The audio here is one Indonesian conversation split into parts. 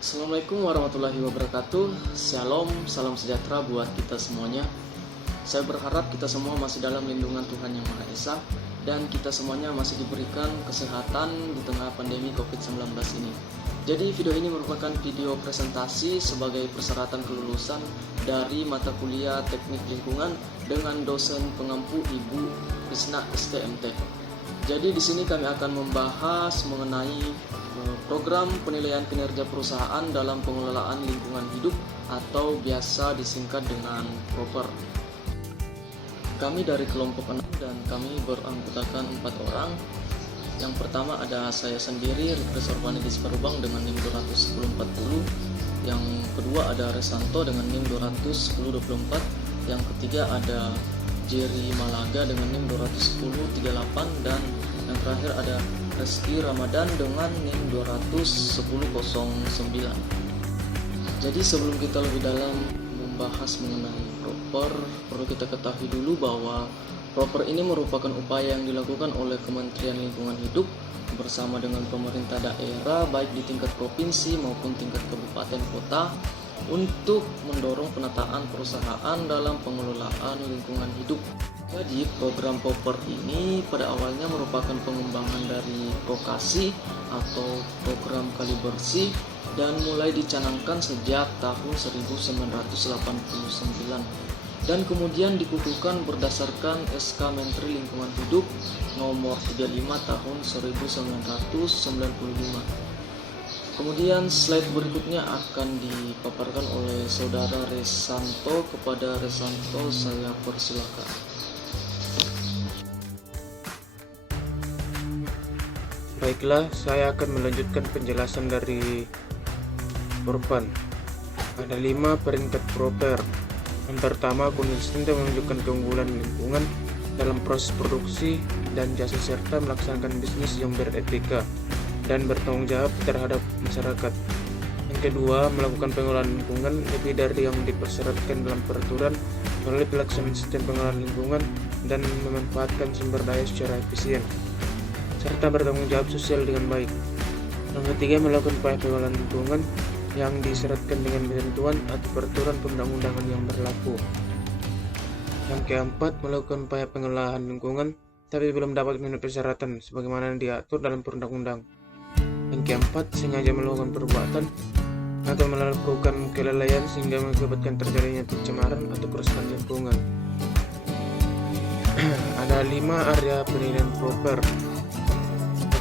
Assalamualaikum warahmatullahi wabarakatuh. Shalom, salam sejahtera buat kita semuanya. Saya berharap kita semua masih dalam lindungan Tuhan Yang Maha Esa dan kita semuanya masih diberikan kesehatan di tengah pandemi COVID-19 ini. Jadi video ini merupakan video presentasi sebagai persyaratan kelulusan dari mata kuliah Teknik Lingkungan dengan dosen pengampu Ibu Krisna STMT. Jadi di sini kami akan membahas mengenai program penilaian kinerja perusahaan dalam pengelolaan lingkungan hidup atau biasa disingkat dengan PROPER. Kami dari kelompok 6 dan kami beranggotakan 4 orang. Yang pertama ada saya sendiri, Profesor Vanidis Parubang dengan NIM 21040. Yang kedua ada Resanto dengan NIM 21024. Yang ketiga ada Jerry Malaga dengan NIM 21038 dan yang terakhir ada Reski Ramadan dengan NIM 21009. Jadi sebelum kita lebih dalam membahas mengenai PROPER, perlu kita ketahui dulu bahwa PROPER ini merupakan upaya yang dilakukan oleh Kementerian Lingkungan Hidup bersama dengan pemerintah daerah baik di tingkat provinsi maupun tingkat kabupaten kota untuk mendorong penataan perusahaan dalam pengelolaan lingkungan hidup. Jadi program PROPER ini pada awalnya merupakan pengembangan dari Prokasi atau program kali bersih dan mulai dicanangkan sejak tahun 1989 dan kemudian dikukuhkan berdasarkan SK Menteri Lingkungan Hidup nomor 35 tahun 1995. Kemudian slide berikutnya akan dipaparkan oleh Saudara Resanto. Kepada Resanto saya persilakan. Baiklah, saya akan melanjutkan penjelasan dari PROPER. Ada 5 peringkat PROPER. Yang pertama, konsisten menunjukkan keunggulan lingkungan dalam proses produksi dan jasa serta melaksanakan bisnis yang beretika dan bertanggung jawab terhadap masyarakat. Yang kedua, melakukan pengelolaan lingkungan lebih dari yang dipersyaratkan dalam peraturan melalui pelaksanaan sistem pengelolaan lingkungan dan memanfaatkan sumber daya secara efisien serta bertanggung jawab sosial dengan baik. Yang ketiga, melakukan upaya pengelolaan lingkungan yang disyaratkan dengan ketentuan atau peraturan perundang-undangan yang berlaku. Yang keempat, melakukan upaya pengelolaan lingkungan tapi belum dapat memenuhi persyaratan sebagaimana yang diatur dalam perundang-undang. Yang keempat, sengaja melakukan perbuatan atau melakukan kelalaian sehingga mengakibatkan terjadinya pencemaran atau kerusakan lingkungan. Ada 5 area penilaian PROPER.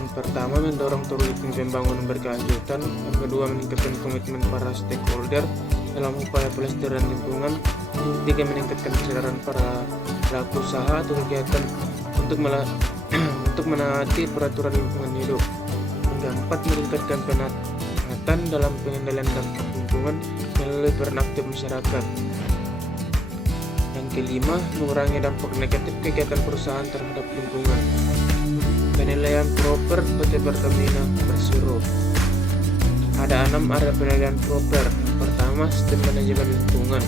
Pertama, mendorong terwujudnya pembangunan berkelanjutan. Yang kedua, meningkatkan komitmen para stakeholder dalam upaya pelestarian lingkungan. Yang ketiga, meningkatkan kesadaran para pelaku usaha atau kegiatan untuk menaati peraturan lingkungan hidup. Yang keempat, meningkatkan penataatan dalam pengendalian dampak lingkungan melalui peran aktif masyarakat. Yang kelima, mengurangi dampak negatif kegiatan perusahaan terhadap lingkungan. Penilaian PROPER PT Pertamina Persero. Ada 6 area penilaian PROPER. Yang pertama, sistem manajemen lingkungan.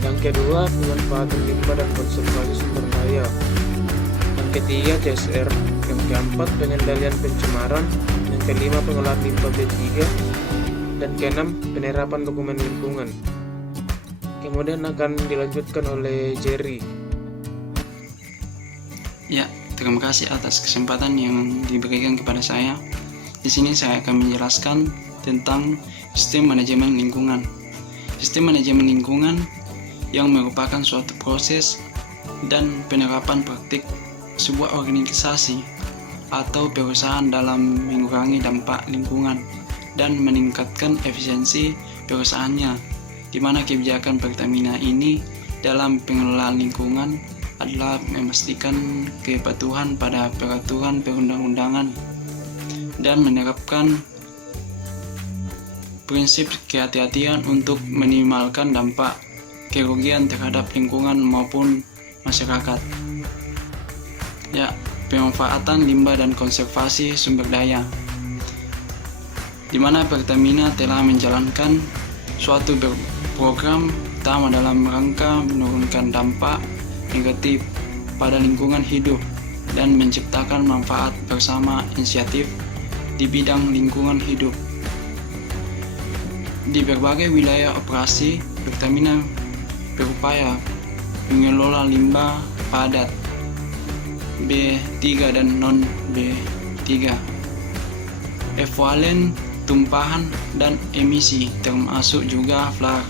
Yang kedua, pemanfaatan limbah dan konservasi sumber daya. Yang ketiga, CSR. Yang keempat, pengendalian pencemaran. Yang kelima, pengolahan limbah B3. Dan keenam, penerapan dokumen lingkungan. Kemudian akan dilanjutkan oleh Jerry. Ya, terima kasih atas kesempatan yang diberikan kepada saya. Di sini saya akan menjelaskan tentang sistem manajemen lingkungan. Sistem manajemen lingkungan yang merupakan suatu proses dan penerapan praktik sebuah organisasi atau perusahaan dalam mengurangi dampak lingkungan dan meningkatkan efisiensi perusahaannya, di mana kebijakan Pertamina ini dalam pengelolaan lingkungan adalah memastikan kepatuhan pada peraturan perundang-undangan dan menerapkan prinsip kehati-hatian untuk meminimalkan dampak kerugian terhadap lingkungan maupun masyarakat. Ya, pemanfaatan limbah dan konservasi sumber daya, di mana Pertamina telah menjalankan suatu program utama dalam rangka menurunkan dampak negatif pada lingkungan hidup dan menciptakan manfaat bersama inisiatif di bidang lingkungan hidup. Di berbagai wilayah operasi, Pertamina berupaya mengelola limbah padat B3 dan non-B3, efluent, tumpahan, dan emisi, termasuk juga flar.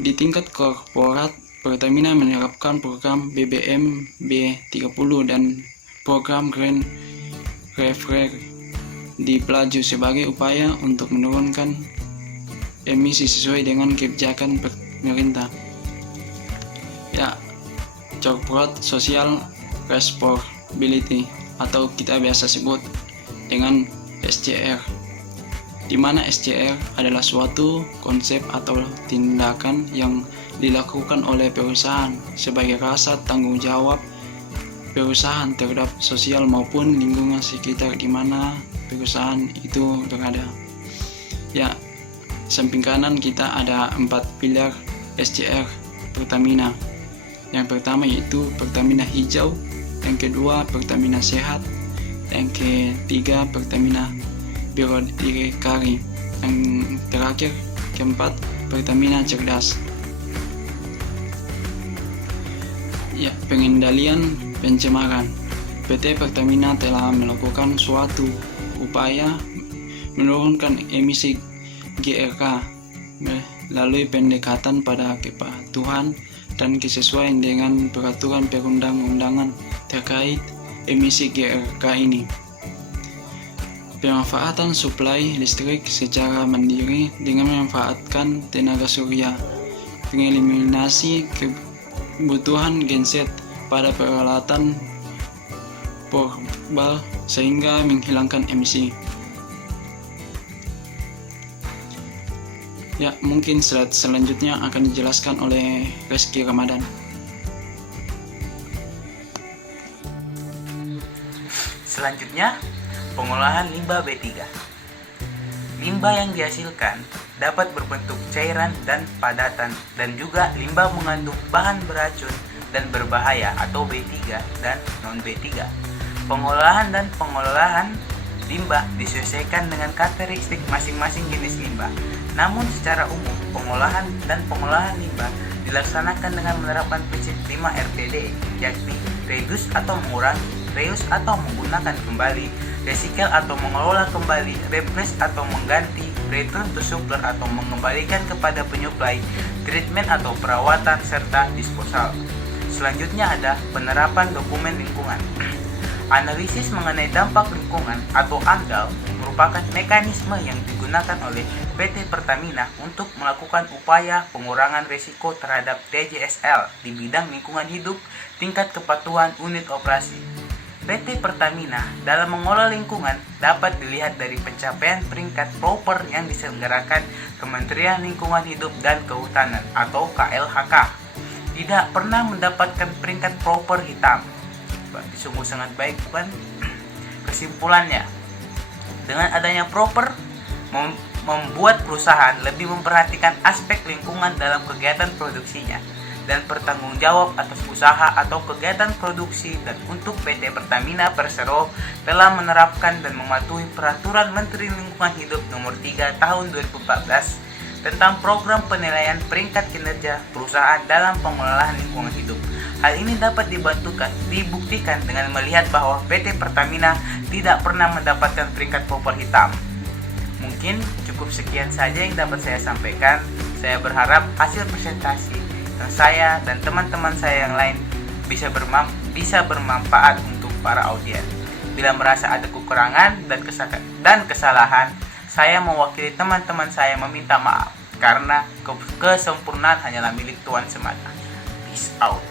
Di tingkat korporat, Pertamina menerapkan program BBM B30 dan program Green Refresh di Pelaju sebagai upaya untuk menurunkan emisi sesuai dengan kebijakan pemerintah. Ya, corporate social responsibility atau kita biasa sebut dengan SCR, di mana SCR adalah suatu konsep atau tindakan yang dilakukan oleh perusahaan sebagai rasa tanggung jawab perusahaan terhadap sosial maupun lingkungan sekitar di mana perusahaan itu berada. Ya, samping kanan kita ada 4 pilar SCR Pertamina. Yang pertama yaitu Pertamina Hijau, yang kedua Pertamina Sehat, yang ketiga Pertamina Berdikari, yang terakhir keempat Pertamina Cerdas. Ya, pengendalian pencemaran. PT Pertamina telah melakukan suatu upaya menurunkan emisi GRK melalui pendekatan pada kepatuhan dan kesesuaian dengan peraturan perundang-undangan terkait emisi GRK ini. Pemanfaatan suplai listrik secara mandiri dengan memanfaatkan tenaga surya, pengeliminasi kebutuhan genset pada peralatan portable sehingga menghilangkan emisi. Ya, mungkin slide selanjutnya akan dijelaskan oleh Reski Ramadan. Selanjutnya, pengolahan limbah B3. Limbah yang dihasilkan dapat berbentuk cairan dan padatan, dan juga limbah mengandung bahan beracun dan berbahaya atau B3 dan non-B3. Pengolahan dan pengelolaan limbah disesuaikan dengan karakteristik masing-masing jenis limbah. Namun secara umum, pengolahan dan pengolahan limbah dilaksanakan dengan menerapkan prinsip 5 RPD, yakni reduce atau mengurangi, reuse atau menggunakan kembali, recycle atau mengelola kembali, replace atau mengganti, return to supplier atau mengembalikan kepada penyuplai, treatment atau perawatan, serta disposal. Selanjutnya ada penerapan dokumen lingkungan. Analisis mengenai dampak lingkungan atau AMDAL merupakan mekanisme yang digunakan oleh PT Pertamina untuk melakukan upaya pengurangan risiko terhadap TJSL di bidang lingkungan hidup tingkat kepatuhan unit operasi. PT Pertamina dalam mengelola lingkungan dapat dilihat dari pencapaian peringkat proper yang diselenggarakan Kementerian Lingkungan Hidup dan Kehutanan atau KLHK. Tidak pernah mendapatkan peringkat proper hitam. Berarti sungguh sangat baik, bukan? Kesimpulannya, dengan adanya proper membuat perusahaan lebih memperhatikan aspek lingkungan dalam kegiatan produksinya dan bertanggung jawab atas usaha atau kegiatan produksi. Dan untuk PT Pertamina Persero telah menerapkan dan mematuhi Peraturan Menteri Lingkungan Hidup Nomor 3 Tahun 2014 tentang program penilaian peringkat kinerja perusahaan dalam pengelolaan lingkungan hidup. Hal ini dapat dibuktikan dengan melihat bahwa PT Pertamina tidak pernah mendapatkan peringkat proper hitam. Mungkin cukup sekian saja yang dapat saya sampaikan. Saya berharap hasil presentasi saya dan teman-teman saya yang lain bisa bermanfaat untuk para audiens. Bila merasa ada kekurangan dan kesalahan, saya mewakili teman-teman saya meminta maaf, karena kesempurnaan hanyalah milik Tuhan semata. Peace out.